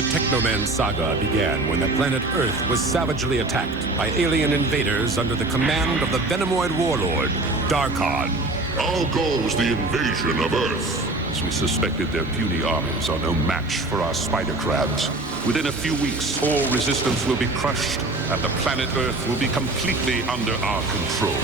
The Teknoman saga began when the planet Earth was savagely attacked by alien invaders under the command of the Venomoid warlord, Darkon. Our goal was the invasion of Earth. As we suspected, their puny armies are no match for our spider crabs. Within a few weeks, all resistance will be crushed, and the planet Earth will be completely under our control.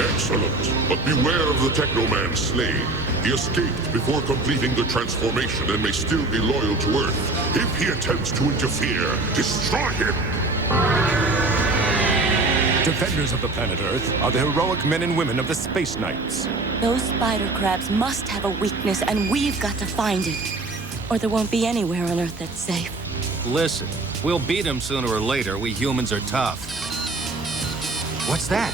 Excellent. But beware of the Teknoman Slade. He escaped before completing the transformation and may still be loyal to Earth. If he attempts to interfere, destroy him! Defenders of the planet Earth are the heroic men and women of the Space Knights. Those spider crabs must have a weakness, and we've got to find it. Or there won't be anywhere on Earth that's safe. Listen, we'll beat them sooner or later. We humans are tough. What's that?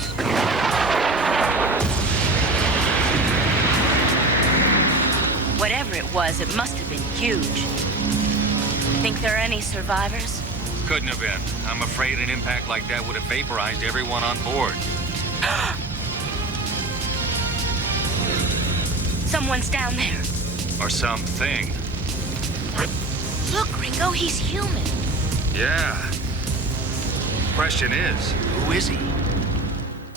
Whatever it was, it must have been huge. Think there are any survivors? Couldn't have been. I'm afraid an impact like that would have vaporized everyone on board. Someone's down there. Or something. Look, Ringo, he's human. Yeah. Question is, who is he?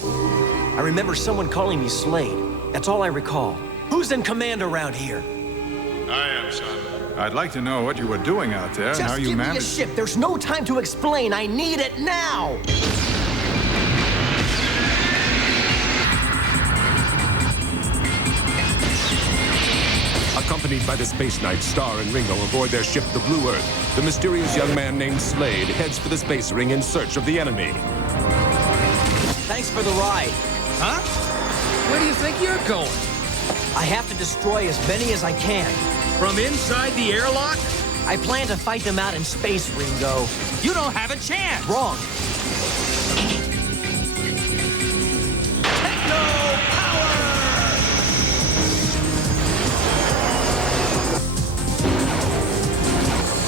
I remember someone calling me Slade. That's all I recall. Who's in command around here? I am, son. I'd like to know what you were doing out there and how you managed. Just give me a ship. There's no time to explain. I need it now. Accompanied by the Space Knights, Star and Ringo aboard their ship, the Blue Earth, the mysterious young man named Slade heads for the space ring in search of the enemy. Thanks for the ride. Huh? Where do you think you're going? I have to destroy as many as I can. From inside the airlock? I plan to fight them out in space, Ringo. You don't have a chance! Wrong. Techno power!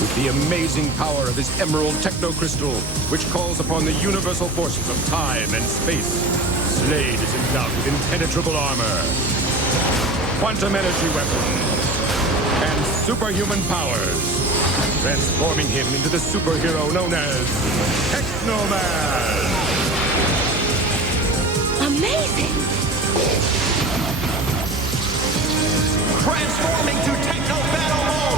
With the amazing power of his emerald techno crystal, which calls upon the universal forces of time and space, Slade is endowed with impenetrable armor, quantum energy weapon, and superhuman powers, transforming him into the superhero known as Teknoman. Amazing! Transforming to Techno Battle Mode!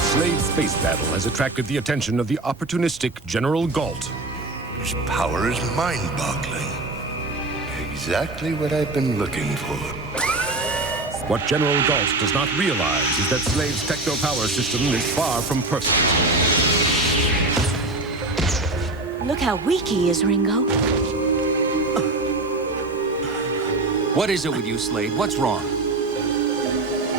Slade's space battle has attracted the attention of the opportunistic General Galt. His power is mind-boggling. Exactly what I've been looking for. What General Galt does not realize is that Slade's techno-power system is far from perfect. Look how weak he is, Ringo. What is it with you, Slade? What's wrong?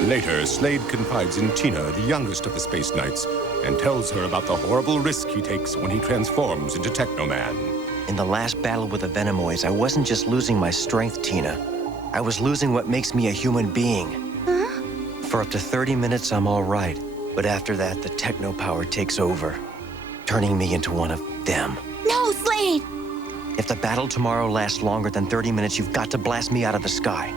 Later, Slade confides in Tina, the youngest of the Space Knights, and tells her about the horrible risk he takes when he transforms into Teknoman. In the last battle with the Venomoids, I wasn't just losing my strength, Tina. I was losing what makes me a human being. Huh? For up to 30 minutes, I'm all right. But after that, the techno power takes over, turning me into one of them. No, Slade! If the battle tomorrow lasts longer than 30 minutes, you've got to blast me out of the sky.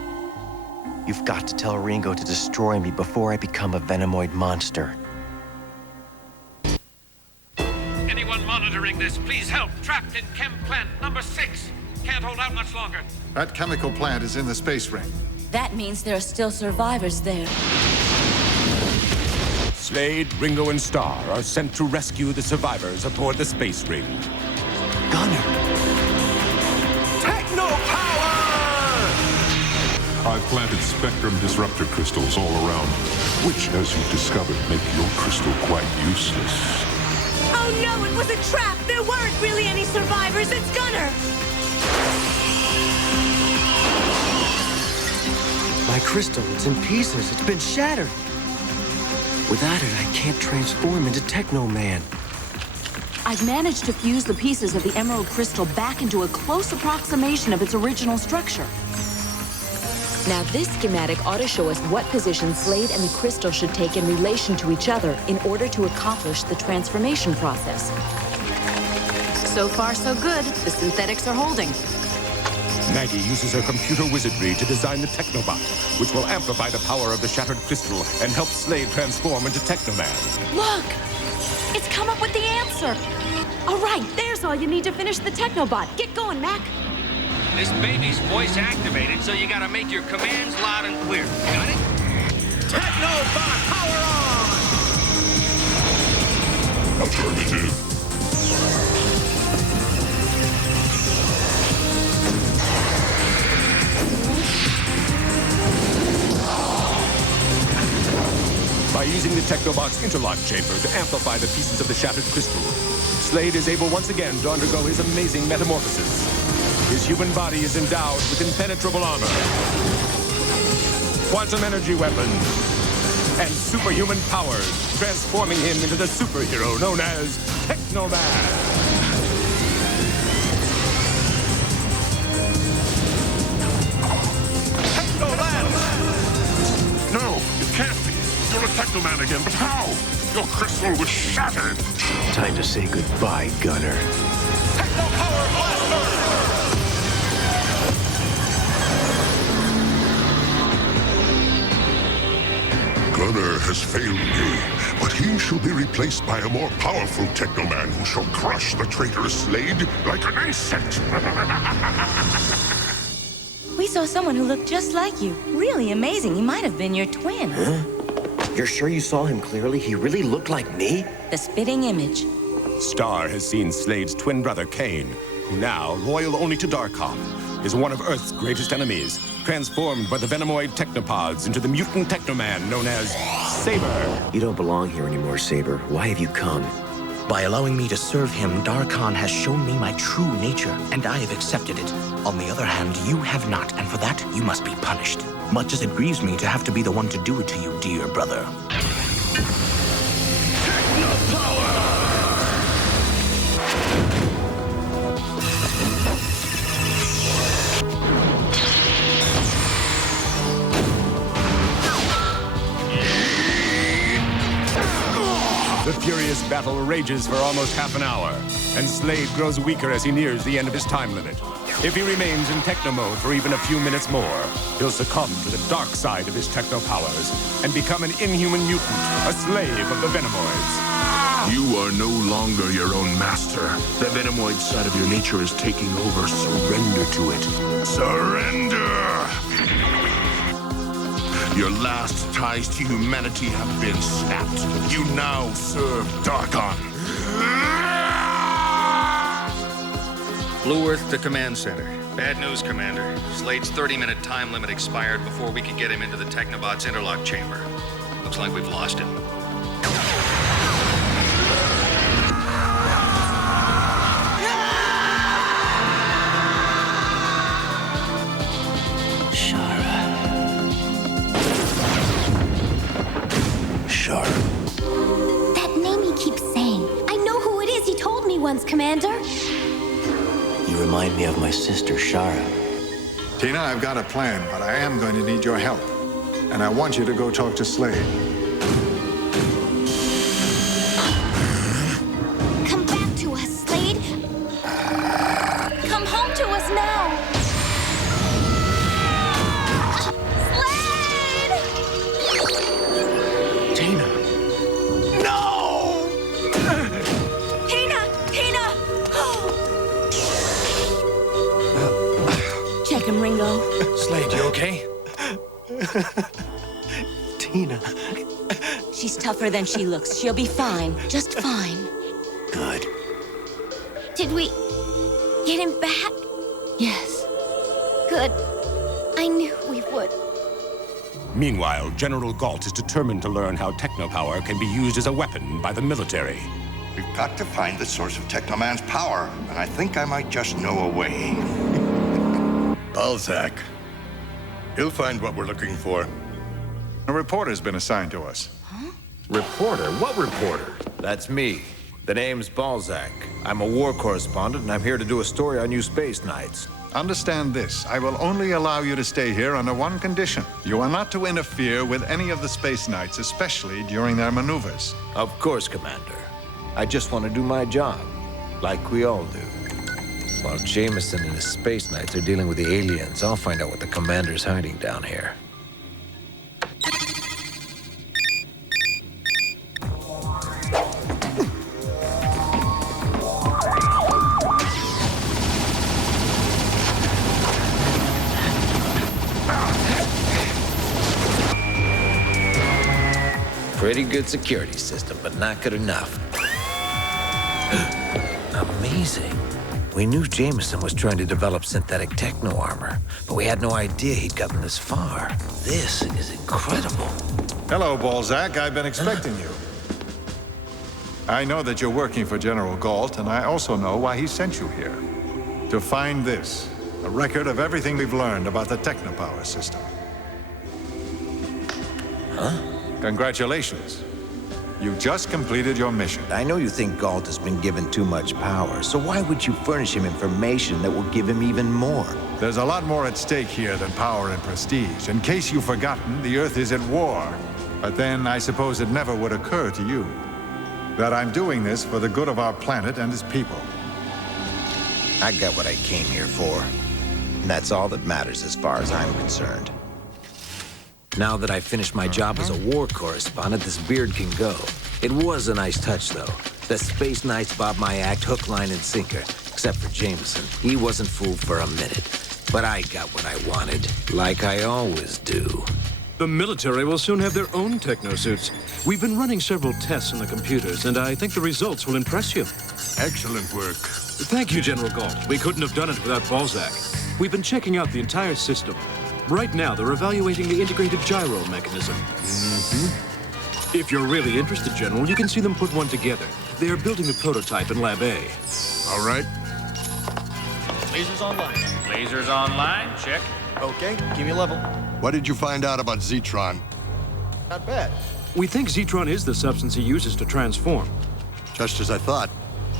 You've got to tell Ringo to destroy me before I become a Venomoid monster. Anyone monitoring this, please help. Trapped in chem plant number 6. Can't hold out much longer. That chemical plant is in the space ring. That means there are still survivors there. Slade, Ringo, and Star are sent to rescue the survivors aboard the space ring. Gunner! Techno power! I've planted spectrum disruptor crystals all around, which, as you've discovered, make your crystal quite useless. Oh no, it was a trap! There weren't really any survivors! It's Gunner! My crystal, it's in pieces. It's been shattered. Without it, I can't transform into Teknoman. I've managed to fuse the pieces of the emerald crystal back into a close approximation of its original structure. Now this schematic ought to show us what position Slade and the crystal should take in relation to each other in order to accomplish the transformation process. So far, so good. The synthetics are holding. Maggie uses her computer wizardry to design the Technobot, which will amplify the power of the shattered crystal and help Slade transform into Teknoman. Look! It's come up with the answer! All right, there's all you need to finish the Technobot. Get going, Mac. This baby's voice activated, so you gotta make your commands loud and clear. Got it? Technobot, power on! Affirmative. By using the Technobot's interlock chamber to amplify the pieces of the shattered crystal, Slade is able once again to undergo his amazing metamorphosis. His human body is endowed with impenetrable armor, quantum energy weapons, and superhuman powers, transforming him into the superhero known as Teknoman. No, it can't be. You're a Teknoman again, but how? Your crystal was shattered. Time to say goodbye, Gunner. Techno Power Blaster! Gunner has failed me, but he shall be replaced by a more powerful Teknoman who shall crush the traitorous Slade like an insect. We saw someone who looked just like you. Really amazing. He might have been your twin. Huh? You're sure you saw him clearly? He really looked like me? The spitting image. Star has seen Slade's twin brother, Kane, who now, loyal only to Darkon, is one of Earth's greatest enemies, transformed by the Venomoid Technopods into the mutant Teknoman known as Saber. You don't belong here anymore, Saber. Why have you come? By allowing me to serve him, Darkon has shown me my true nature, and I have accepted it. On the other hand, you have not, and for that, you must be punished. Much as it grieves me to have to be the one to do it to you, dear brother. The furious battle rages for almost half an hour, and Slade grows weaker as he nears the end of his time limit. If he remains in Techno mode for even a few minutes more, he'll succumb to the dark side of his Techno powers and become an inhuman mutant, a slave of the Venomoids. You are no longer your own master. The Venomoid side of your nature is taking over. Surrender to it. Surrender! Your last ties to humanity have been snapped. You now serve Darkon. Blue Earth to Command Center. Bad news, Commander. Slade's 30-minute time limit expired before we could get him into the Technobot's interlock chamber. Looks like we've lost him. That name he keeps saying. I know who it is. He told me once, Commander. You remind me of my sister, Shara. Tina, I've got a plan, but I am going to need your help. And I want you to go talk to Slade. Come back to us, Slade. Come home to us now. Slade! Tina! Check him, Ringo. Slade, you okay? Tina. She's tougher than she looks. She'll be fine. Just fine. Good. Did we get him back? Yes. Good. I knew we would. Meanwhile, General Galt is determined to learn how technopower can be used as a weapon by the military. We've got to find the source of Technoman's power, and I think I might just know a way. Balzac. He'll find what we're looking for. A reporter's been assigned to us. Huh? Reporter? What reporter? That's me. The name's Balzac. I'm a war correspondent, and I'm here to do a story on you Space Knights. Understand this. I will only allow you to stay here under one condition. You are not to interfere with any of the Space Knights, especially during their maneuvers. Of course, Commander. I just want to do my job. Like we all do. While Jameson and his space knights are dealing with the aliens, I'll find out what the commander's hiding down here. Pretty good security system, but not good enough. Amazing. We knew Jameson was trying to develop synthetic techno armor, but we had no idea he'd gotten this far. This is incredible. Hello, Balzac. I've been expecting you. I know that you're working for General Galt, and I also know why he sent you here. To find this, a record of everything we've learned about the technopower system. Huh? Congratulations. You just completed your mission. I know you think Galt has been given too much power, so why would you furnish him information that will give him even more? There's a lot more at stake here than power and prestige. In case you've forgotten, the Earth is at war. But then I suppose it never would occur to you that I'm doing this for the good of our planet and its people. I got what I came here for. And that's all that matters as far as I'm concerned. Now that I've finished my job as a war correspondent, this beard can go. It was a nice touch, though. The Space Knights bobbed my act hook, line, and sinker. Except for Jameson. He wasn't fooled for a minute. But I got what I wanted, like I always do. The military will soon have their own techno-suits. We've been running several tests on the computers, and I think the results will impress you. Excellent work. Thank you, General Galt. We couldn't have done it without Balzac. We've been checking out the entire system. Right now, they're evaluating the integrated gyro mechanism. If you're really interested, General, you can see them put one together. They are building a prototype in Lab A. All right. Lasers online. Lasers online. Check. Okay, give me a level. What did you find out about Z-tron? Not bad. We think Z-tron is the substance he uses to transform. Just as I thought.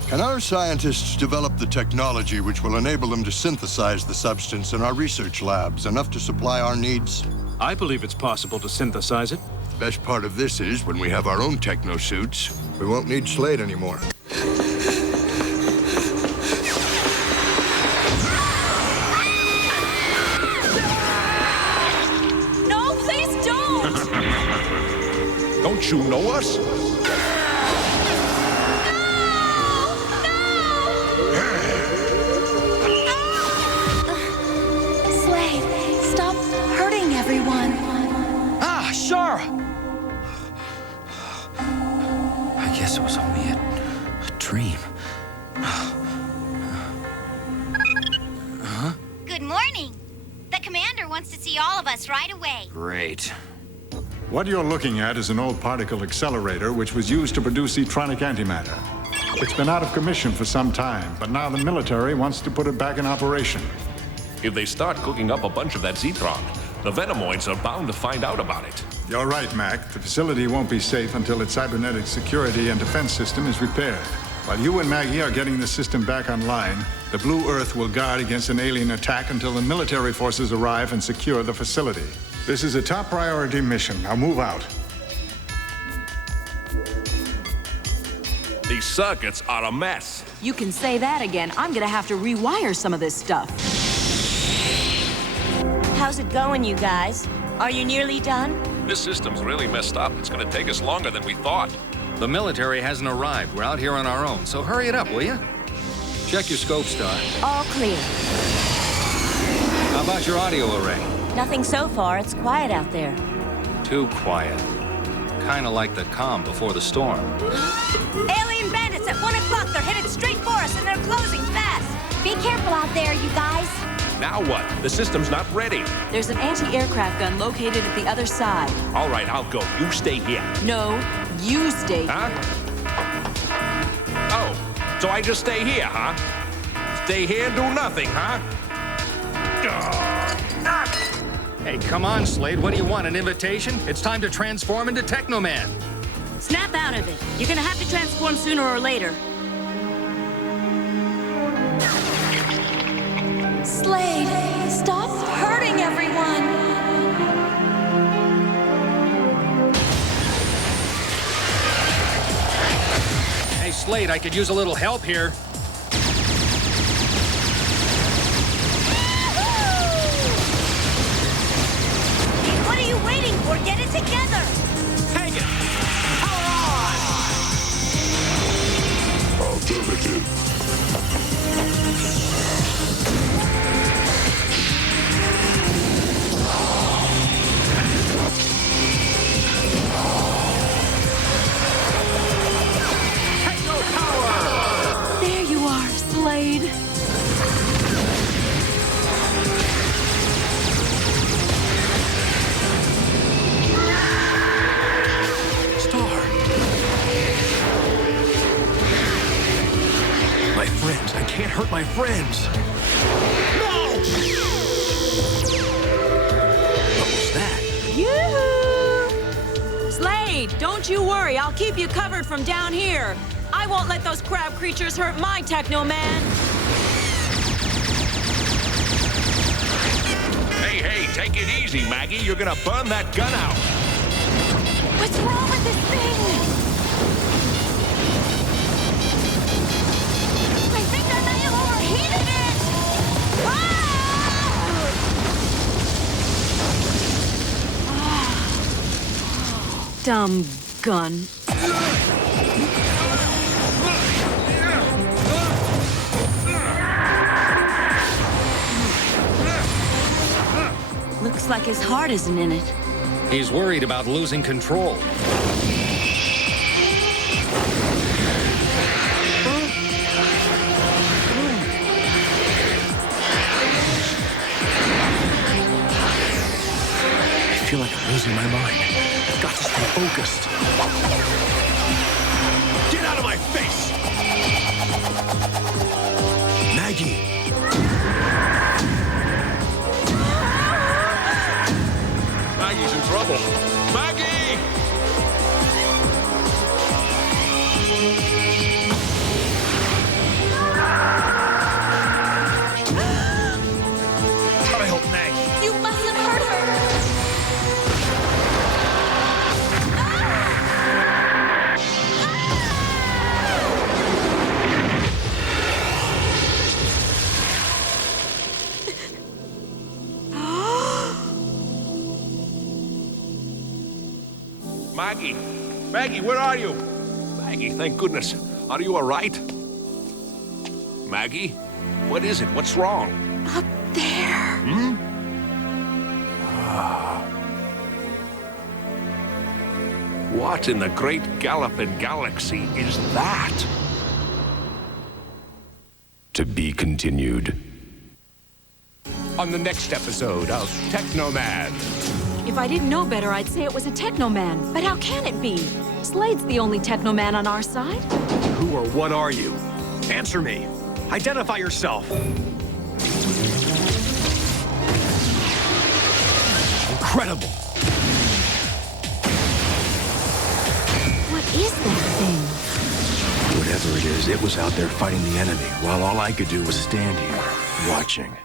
Can our scientists develop the technology which will enable them to synthesize the substance in our research labs, enough to supply our needs? I believe it's possible to synthesize it. Best part of this is, when we have our own techno-suits, we won't need Slade anymore. No, please don't! Don't you know us? I guess it was only a dream. Huh? Good morning. The commander wants to see all of us right away. Great. What you're looking at is an old particle accelerator which was used to produce electronic antimatter. It's been out of commission for some time, but now the military wants to put it back in operation. If they start cooking up a bunch of that Z-tron, the Venomoids are bound to find out about it. You're right, Mac. The facility won't be safe until its cybernetic security and defense system is repaired. While you and Maggie are getting the system back online, the Blue Earth will guard against an alien attack until the military forces arrive and secure the facility. This is a top priority mission. Now move out. These circuits are a mess. You can say that again. I'm gonna have to rewire some of this stuff. How's it going, you guys? Are you nearly done? This system's really messed up. It's gonna take us longer than we thought. The military hasn't arrived. We're out here on our own, so hurry it up, will you? Check your scope, Star. All clear. How about your audio array? Nothing so far. It's quiet out there. Too quiet. Kinda like the calm before the storm. Alien bandits at 1 o'clock. They're headed straight for us, and they're closing fast. Be careful out there, you guys. Now what? The system's not ready. There's an anti-aircraft gun located at the other side. All right, I'll go. You stay here. No, you stay here. Huh? Oh, so I just stay here, huh? Stay here and do nothing, huh? Hey, come on, Slade. What do you want, an invitation? It's time to transform into Teknoman. Snap out of it. You're gonna have to transform sooner or later. Slade, stop hurting everyone! Hey, Slade, I could use a little help here. together! Take it! Power on! Affirmative. Techno power! There you are, Slade. My friends, I can't hurt my friends. No! What was that? Yoo-hoo! Slade, don't you worry. I'll keep you covered from down here. I won't let those crab creatures hurt my Teknoman. Hey, take it easy, Maggie. You're gonna burn that gun out. What's wrong with this thing? I think I may have overheated it! Dumb gun. Looks like his heart isn't in it. He's worried about losing control. I feel like I'm losing my mind. I've got to stay focused. Get out of my face! Maggie! Maggie's in trouble. Maggie! Gotta help Maggie. You mustn't hurt her! Maggie! Maggie, where are you? Maggie, thank goodness. Are you all right? Maggie? What is it? What's wrong? Up there. Hmm? What in the great galloping galaxy is that? To be continued. On the next episode of Teknoman. If I didn't know better, I'd say it was a Teknoman. But how can it be? Slade's the only Teknoman on our side. Who or what are you? Answer me. Identify yourself. Incredible. What is that thing? Whatever it is, it was out there fighting the enemy, while all I could do was stand here, watching.